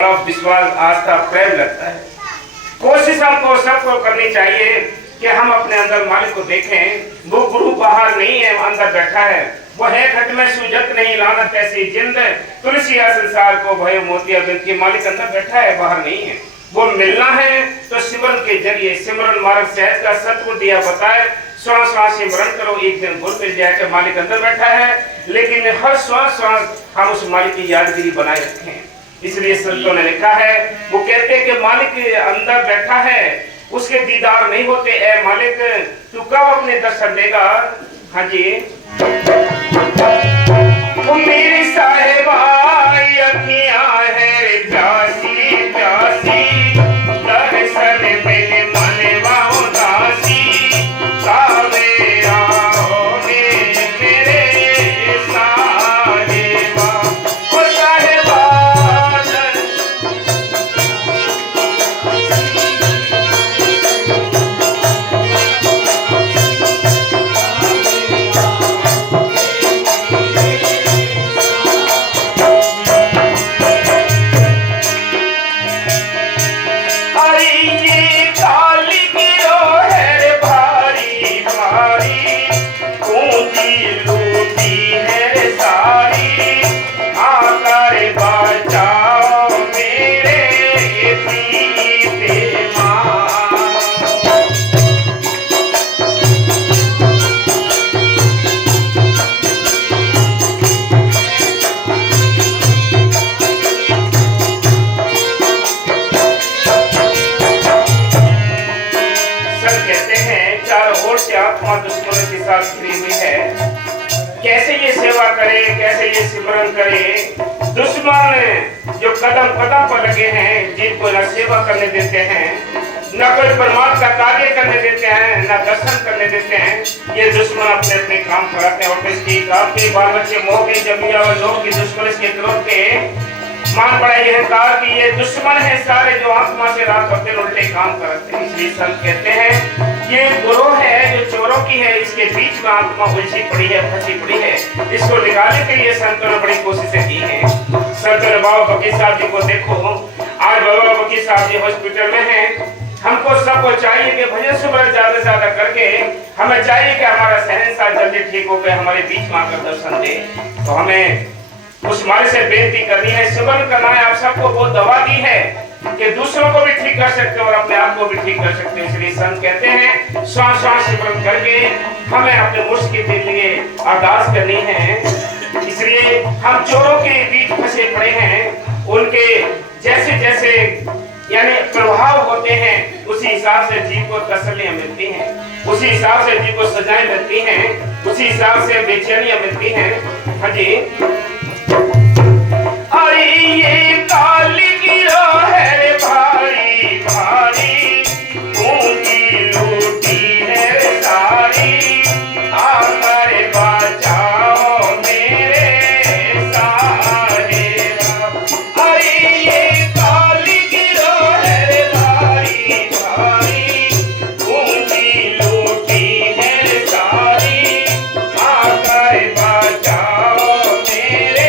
विश्वास, आस्था, प्रेम लगता है। कोशिश हमको सबको करनी चाहिए कि हम अपने अंदर मालिक को देखें। वो गुरु बाहर नहीं है, अंदर बैठा है। वो है घट में सूजत नहीं, लानत ऐसी जिंद, तुलसिया संसार को भय मोतिया बिंद की। मालिक अंदर बैठा है, बाहर नहीं है। वो मिलना है तो सिमरन के जरिए, सिमरन मार्ग सहज का सतगुरु दिया बताए। श्वास श्वास सिमरन करो, एक दिन गुरु मिल जाए कि मालिक अंदर बैठा है। लेकिन हर श्वास श्वास हम उस मालिक की यादगिरी बनाए रखें। इसलिए संतों ने लिखा है, वो कहते हैं कि मालिक अंदर बैठा है, उसके दीदार नहीं होते। ए मालिक तू कब अपने दर्शन देगा? हाँ जी, मेरी साहिबा अखियां है प्यासी प्यासी, दर्शन बिन मनवा उदासी, कावे आओ मेरे साहिबा। ओ साहिबा दुश्मनों के साथ घिरी हुई है। कैसे ये सेवा करे, कैसे ये सिमरन करे? दुश्मन जो कदम कदम पर लगे हैं, जिनको न सेवा करने देते हैं, न कोई परमात्मा का कार्य करने देते हैं, न दर्शन करने देते हैं। ये दुश्मन अपने अपने काम कराते हैं। और इसकी आपके बाल बच्चे मोह के जमिया और लोग की दुश्मन इसके क्रोध के मान बड़ा ये अहंकार कि ये दुश्मन है सारे, जो आत्मा से रात होते उल्टे काम करते हैं। इसलिए संत कहते हैं ये गुरु है जो चोरों की है, इसके बीच में आत्मा उलझी पड़ी है, फंसी पड़ी है। इसको निकालने के लिए संतों ने बड़ी कोशिशें की हैं। संतों ने बाबा फकीर साहब जी को देखो, आज बाबा फकीर साहब जी हॉस्पिटल में हैं। हमको सबको चाहिए कि भजन सुबह ज्यादा से ज्यादा करके हमें चाहिए कि हमारा शहंशाह जल्दी ठीक होकर हमारे बीच में आकर दर्शन दे। तो हमें उस मालिक से बेनती करनी है, सिमरन करना है। आप सबको वो दवा दी है कि दूसरों को भी ठीक कर सकते हैं और अपने आप को भी ठीक कर सकते हैं। इसलिए संत कहते हैं श्वास श्वास सिमरन करके हमें अपने मुश्किल के लिए अरदास करनी है। इसलिए हम चोरों के बीच फंसे पड़े हैं, उनके जैसे जैसे यानी प्रभाव होते हैं, उसी हिसाब से जीव को तसल्लियां मिलती हैं, उसी हिसाब से जीव को सजाएं मिलती हैं, उसी हिसाब से बेचैनियां मिलती हैं। हाँ जी, अरे ये काली गिरो है भारी भारी, ऊंची लूटी है सारी, आकर बचाओ मेरे सारे। अरे ये काली गिरो है भारी भारी, ऊंची लूटी है सारी, आकर बचाओ मेरे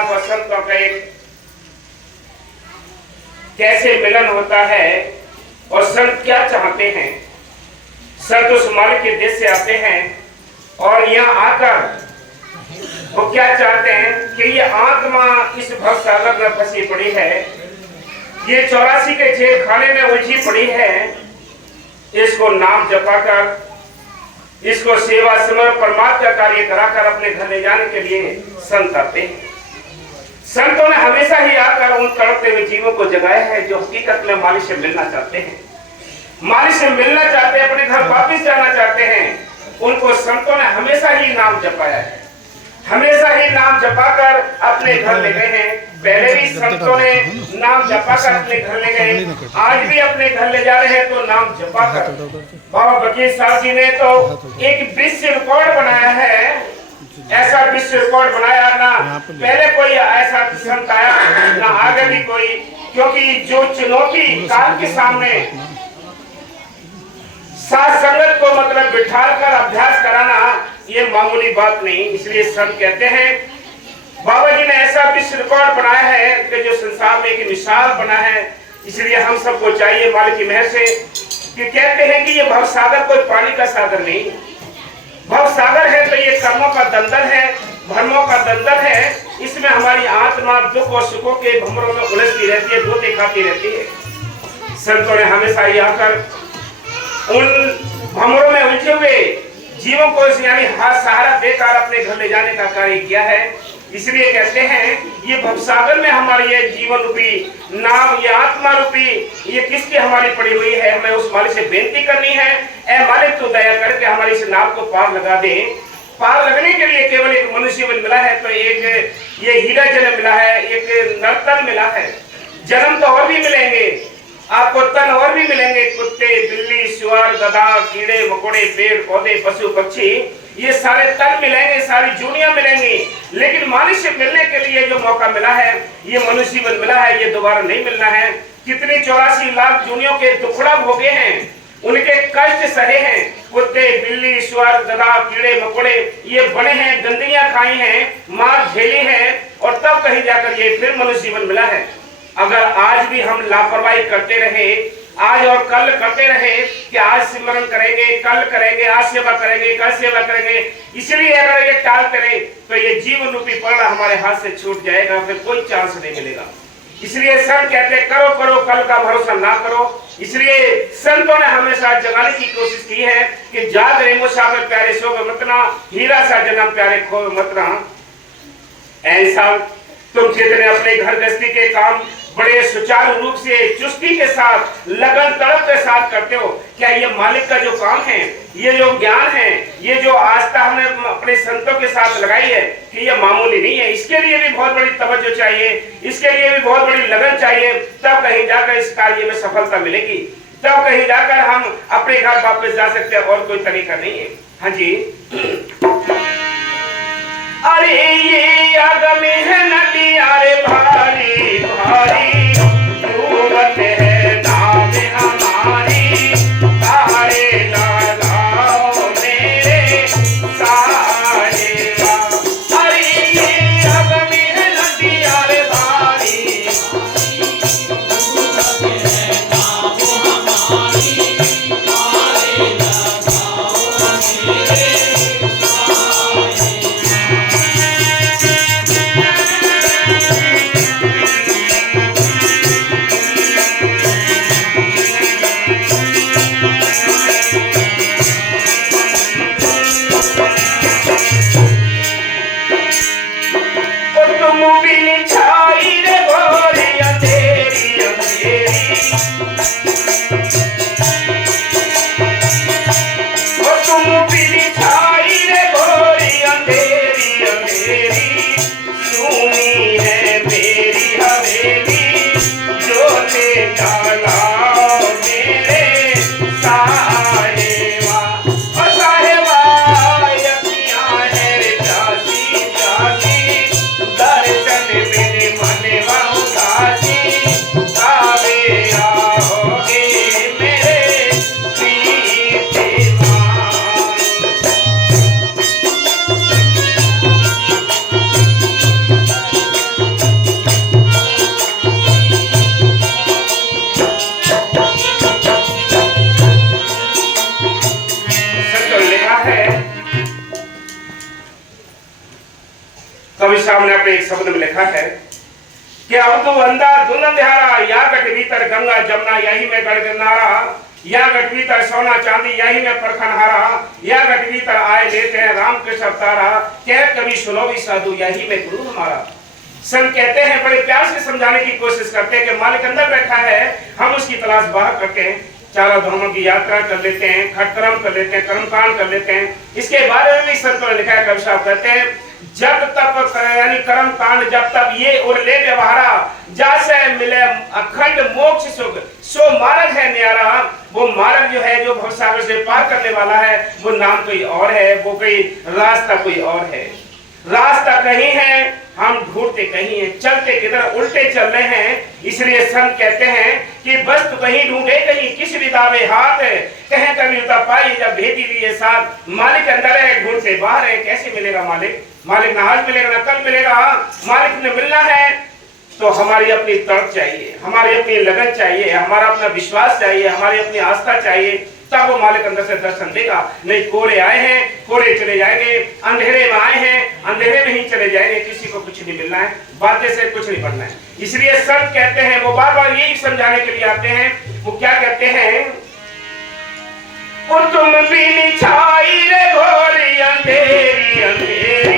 परमात्मा संतों का एक कैसे मिलन होता है और संत क्या चाहते हैं। संत उस मालिक के देश से आते हैं और यहाँ आकर वो क्या चाहते हैं कि ये आत्मा इस भव सागर में फंसी पड़ी है, ये 84 के जेल खाने में उलझी पड़ी है, इसको नाम जपाकर इसको सेवा समर्पण परमात्मा का कार्य कराकर अपने घर ले जाने के लिए संत आते हैं। संतों ने हमेशा ही आकर उन तड़पते हुए जीवों को जगाया है जो हकीकत में मालिक से मिलना चाहते हैं, मालिक से मिलना चाहते हैं, अपने घर वापिस जाना चाहते हैं। उनको संतों ने हमेशा ही नाम जपाया है, हमेशा ही नाम जपाकर अपने घर ले गए हैं। पहले भी संतों ने नाम जपाकर अपने घर ले गए, आज भी अपने घर ले जा रहे हैं तो नाम जपाकर। बाबा बकीर साहब जी ने तो एक विश्व रिकॉर्ड बनाया है, ऐसा विश्व रिकॉर्ड बनाया ना पहले कोई ऐसा संत आया ना आगे भी कोई, क्योंकि जो चुनौती काल के सामने साथ संगत को मतलब बिठाल कर अभ्यास कराना ये मामूली बात नहीं। इसलिए संत कहते हैं बाबा जी ने ऐसा विश्व रिकॉर्ड बनाया है कि जो संसार में एक मिसाल बना है। इसलिए हम सबको चाहिए मालिक की मेहर से कि कहते हैं कि ये भव सागर कोई पानी का सागर नहीं, भव सागर है तो ये कर्मों का दलदल है, भ्रमों का दलदल है। इसमें हमारी आत्मा दुख और सुखों के भंवरों में उलझती रहती है, धोते खाती रहती है। संतों ने हमेशा ही आकर उन भंवरों में उलझे हुए जीवों को यानी हाथ सहारा देकर अपने घर ले जाने का कार्य किया है। इसलिए कहते हैं ये भवसागर में हमारी ये जीवन रूपी नाव, ये आत्मा रूपी ये किसकी हमारी पड़ी हुई है। हमें उस मालिक से बेनती करनी है, ऐ मालिक तू दया करके हमारी इस नाव को पार लगा दे। पार लगने के लिए केवल एक मनुष्य जीवन मिला है तो एक ये हीरा जन्म मिला है, एक नरतन मिला है। जन्म तो और भी मिलेंगे आपको, तन और भी मिलेंगे, कुत्ते बिल्ली सुअर गधा कीड़े मकोड़े पेड़ पौधे पशु पक्षी ये सारे तन मिलेंगे, सारी जूनियां मिलेंगी। लेकिन मालिक से मिलने के लिए जो मौका मिला है, ये मनुष्य जीवन मिला है, ये दोबारा नहीं मिलना है। कितनी 84 लाख जूनियों के दुखड़ा भोगे हैं, उनके कष्ट सहे हैं। कुत्ते बिल्ली सुअर गधा कीड़े मकोड़े ये बने हैं, गंदगियां खाई हैं, मार झेली है और तब कहीं जाकर ये फिर मनुष्य जीवन मिला है। अगर आज भी हम लापरवाही करते रहे, आज और कल करते रहे कि आज सिमरन करेंगे, कल करेंगे, आज सेवा करेंगे, कल सेवा करेंगे, इसलिए अगर ये टालते रहे तो ये जीवन रूपी पलड़ा हमारे हाथ से छूट जाएगा, फिर कोई चांस नहीं मिलेगा। इसलिए संत कहते करो करो कल का भरोसा ना करो। इसलिए संतों ने हमेशा जगाने की कोशिश की है कि जाग रहे मुसाफिर प्यारे सो मत ना, हीरा सा जन्म प्यारे खो मत ना। ऐसा तुम जितने अपने घर गृहस्थी के काम बड़े सुचारू रूप से चुस्ती के साथ लगन तड़प के साथ करते हो, क्या ये मालिक का जो काम है, ये जो ज्ञान है, ये जो आस्था हमने अपने संतों के साथ लगाई है कि ये मामूली नहीं है। इसके लिए भी बहुत बड़ी तवज्जो चाहिए, इसके लिए भी बहुत बड़ी लगन चाहिए, तब कहीं जाकर इस कार्य में सफलता मिलेगी, तब कहीं जाकर हम अपने घर वापस जा सकते हैं, और कोई तरीका नहीं है। हाँ जी। अरे ये आग में है नदी अरे भारी भारी डूबत है नाव हमारी, तारे लगाओ मेरे सारे। अरे ये आग में है नदी अरे भारी डूबत है नाव हमारी, तारे लगाओ मेरे में एक शब्द में लिखा है कि अब तो अंधा धुन अंधियारा, या गठ भीतर गंगा जमुना यही में गढ़ नारा, या गठ भीतर सोना चांदी यही में परखनहारा, या गठ भीतर आए लेते हैं राम कृष्ण अवतारा, कह कभी सुनो भी साधु यही में गुरु हमारा। संत कहते हैं, बड़े प्यार से समझाने की कोशिश करते हैं कि मालिक अंदर बैठा है, हम उसकी तलाश बाहर करते हैं, चारों धामों की यात्रा कर लेते हैं, खटकर्म कर लेते हैं, कर्मकांड कर लेते हैं। इसके बारे में भी संतों ने लिखा है, कवि साहब कहते हैं, जब तक यानी कर्म कांड जब तक ये और ले व्यवहारा, जैसे मिले अखंड मोक्ष सुख सो मार्ग है न्यारा। वो मार्ग जो है, जो भवसागर से पार करने वाला है, वो नाम कोई और है, वो कोई रास्ता कोई और है। रास्ता कहीं है, हम ढूंढते कहीं है, चलते किधर उल्टे चल रहे हैं। इसलिए संत कहते हैं कि वस्तु कहीं ढूंढे कहीं, किस विदावे हाथ है, कहें कभी उता पाई जब भेदी लिए साथ। मालिक अंदर है, ढूंढते बाहर है, कैसे मिलेगा मालिक? मालिक ना आज मिलेगा ना कल मिलेगा। मालिक ने मिलना है तो हमारी अपनी तड़प चाहिए, हमारी अपनी लगन चाहिए, हमारा अपना विश्वास चाहिए, हमारी अपनी आस्था चाहिए, तब वो मालिक अंदर से दर्शन देगा। नहीं कोड़े आए हैं, कोड़े चले जाएंगे, अंधेरे में आए हैं, अंधेरे में ही चले जाएंगे, किसी को कुछ नहीं मिलना है, बातें से कुछ नहीं बनना है। इसलिए संत कहते हैं, वो बार बार यही समझाने के लिए आते हैं। वो क्या कहते हैं, और तुम भी छाई रे घोरी अंधेरी अंधेरी,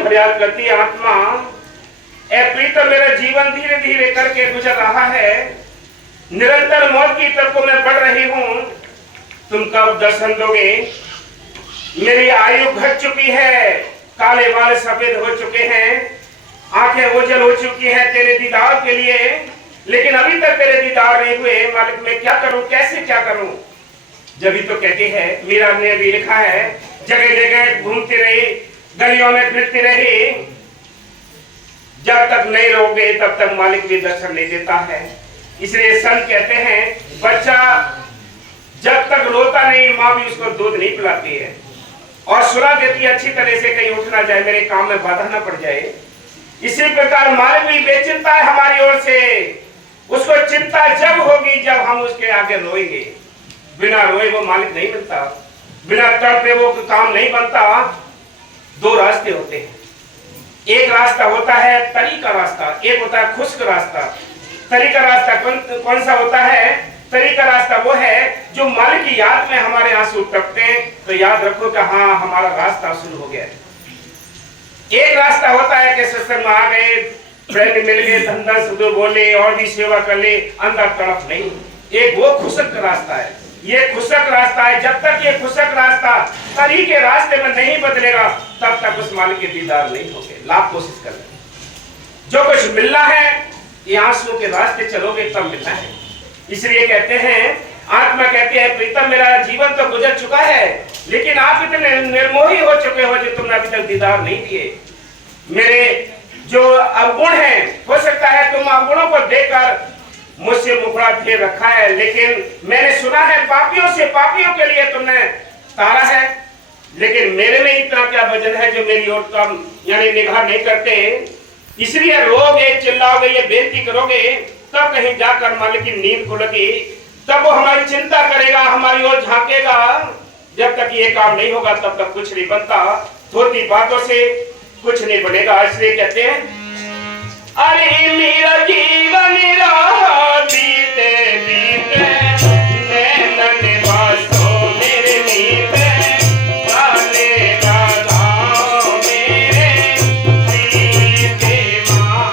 फरियाद करती है आत्मा, ए प्रीतम मेरा जीवन धीरे धीरे करके गुजर रहा है, निरंतर मौत की तरफ को मैं बढ़ रही हूं, तुम कब दर्शन दोगे? मेरी आयु घट चुकी है, काले बाल सफेद हो चुके हैं, आंखें ओझल हो चुकी हैं तेरे दीदार के लिए, लेकिन अभी तक तेरे दीदार नहीं हुए। मालिक मैं क्या करूं, कैसे क्या करूं? जब तो कहती है, मीरा ने भी लिखा है, जगह जगह घूमती रही, गलियों में फिरती रही, जब तक नहीं रोगे तब तक मालिक भी दर्शन नहीं देता है। इसलिए संत कहते हैं, बच्चा जब तक रोता नहीं, माँ भी उसको दूध नहीं पिलाती है और सुला देती है अच्छी तरह से, कहीं उठ ना जाए, मेरे काम में बाधा ना पड़ जाए। इसी प्रकार मालिक भी बेचिंता है हमारी ओर से। उसको चिंता जब होगी जब हम उसके आगे रोएंगे। बिना रोए वो मालिक नहीं मिलता, बिना तड़पे वो काम नहीं बनता। दो रास्ते होते हैं, एक रास्ता होता है तरी का रास्ता, एक होता है खुश्क रास्ता। तरी का रास्ता कौन सा होता है? तरी का रास्ता वो है जो मालिक की याद में हमारे आंसू टपकते हैं, तो याद रखो कि हाँ हमारा रास्ता शुरू हो गया। एक रास्ता होता है कि सत्संग में आ गए, फ्रेंड मिल गए, धंधा शुद्ध बोले और भी सेवा कर ले, अंदर तड़प नहीं। एक वो खुशक रास्ता है, ये खुशक रास्ता है। जब तक ये खुशक रास्ता तरी के रास्ते में नहीं बदलेगा तब तक उस मालिक के दीदार नहीं होंगे। लाख कोशिश कर ले, जो कुछ मिलना है ये आंसू के रास्ते चलोगे तब मिलना है। इसलिए कहते हैं, आत्मा कहती है, प्रीतम मेरा जीवन तो गुजर चुका है, लेकिन आप इतने निर्मोही हो चुके हो जो तुमने अभी तक दीदार नहीं दिए। मेरे जो अवगुण हैं, हो सकता है तुम अवगुणों को देखकर मुझसे मुखड़ा फेर रखा है, लेकिन मैंने सुना है पापियों से, पापियों के लिए तुमने तारा है, लेकिन मेरे में इतना क्या वजन है जो मेरी ओर कम यानी निगाह नहीं करते। इसलिए रोगे, चिल्लाओगे, ये बेनती करोगे, तब कहीं जाकर मालिक की नींद को लगी, तब वो हमारी चिंता करेगा, हमारी ओर झांकेगा। जब तक ये काम नहीं होगा तब तक कुछ नहीं बनता, थोड़ी बातों से कुछ नहीं बनेगा। इसलिए कहते हैं, अरे मेरा जीवन रहा बीते बीते, नैनन बासो मेरे नीते, काले राधाओ मेरे बीते मां।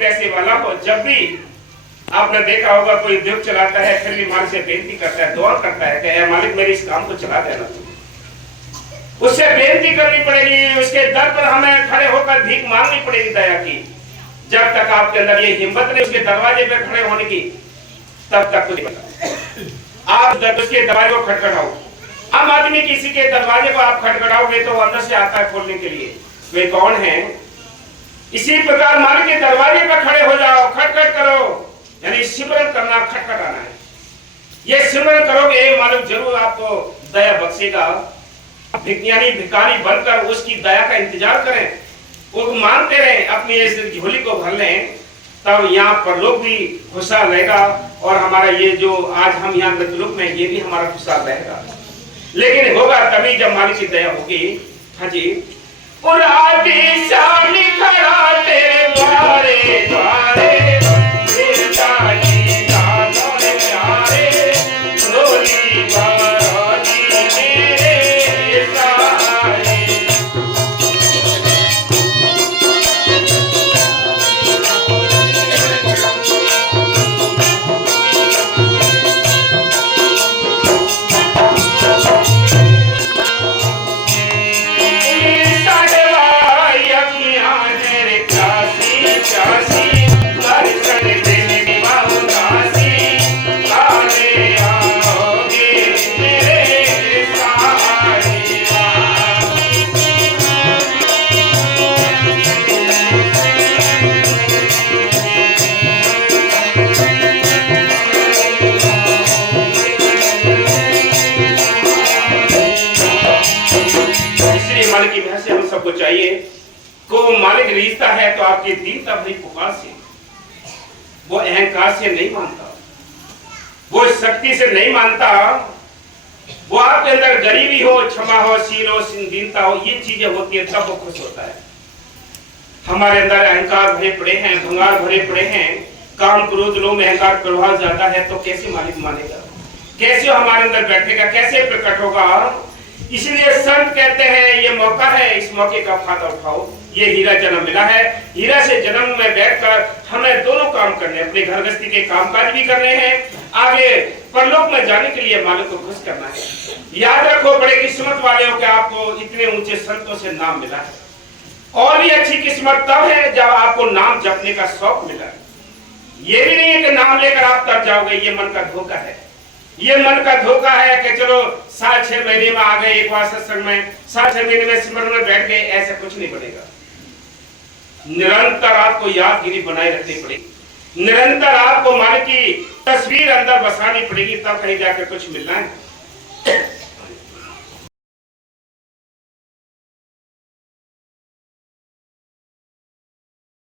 पैसे वाला हो, जब भी आपने देखा होगा कोई उद्योग चलाता है, फिर भी मालिक से बेनती करता है, दुआ करता है कि मालिक मेरे इस काम को चला देना। उससे बेनती करनी पड़ेगी, उसके दर पर हमें खड़े होकर भीख मांगनी पड़ेगी दया की। जब तक आपके अंदर ये हिम्मत नहीं उसके दरवाजे पर खड़े होने की, तब तक कुछ नहीं। आप उसके दरवाजे को खटखटाओ। आम आदमी किसी के दरवाजे को आप खटखटाओगे तो वो अंदर से आता है खोलने के लिए, वे कौन है? इसी प्रकार मालिक के दरवाजे पर खड़े हो जाओ, खटखट करो, यानी सिमरन करना, खटखटाना है। ये सिमरन करोगे मालिक जरूर आपको दया बख्शेगा। यानी भिखारी बनकर उसकी दया का इंतजार करें, वो मांगते रहे, अपनी इस झोली को भर लें, तब यहाँ पर लोग भी खुशहाल रहेगा और हमारा ये जो आज हम यहाँ मृतलोक में ये भी हमारा खुशहाल रहेगा। लेकिन होगा तभी जब मालिक की दया होगी। हाँ जी, और आदि शाम खड़ा तेरे द्वारे द्वारे, चाहिए को मालिक रीझता है तो आपकी दीनता भरी पुकार से, वो अहंकार से नहीं मानता, वो शक्ति से नहीं मानता, वो आपके अंदर गरीबी हो, क्षमा हो, शील हो, दीनता हो, ये चीजें होती है तब वो खुश होता है। हमारे अंदर अहंकार भरे पड़े हैं, भंगार भरे पड़े हैं, काम क्रोध लोभ में अहंकार प्रभाव ज्यादा है, तो कैसे मालिक मानेगा, कैसे हमारे अंदर बैठेगा, कैसे प्रकट होगा। इसलिए संत कहते हैं ये मौका है, इस मौके का फायदा उठाओ। ये हीरा जन्म मिला है, हीरा से जन्म में बैठकर हमें दोनों काम करने, अपने घर गृहस्थी के कामकाज भी करने हैं, आगे परलोक में जाने के लिए मालिक को खुश करना है। याद रखो बड़े किस्मत वाले हो कि आपको इतने ऊंचे संतों से नाम मिला है, और भी अच्छी किस्मत तब है जब आपको नाम जपने का शौक मिला। ये भी नहीं है कि नाम लेकर आप तर जाओगे, ये मन का धोखा है। ये मन का धोखा है कि चलो 7-6 महीने में आ गए, एक बार सत्संग में 7-6 महीने में सिमरन में बैठ गए, ऐसा कुछ नहीं बनेगा। निरंतर आपको यादगिरी बनाए रखनी पड़ेगी, निरंतर आपको मन की तस्वीर अंदर बसानी पड़ेगी, तब कहीं जाकर कुछ मिलना है।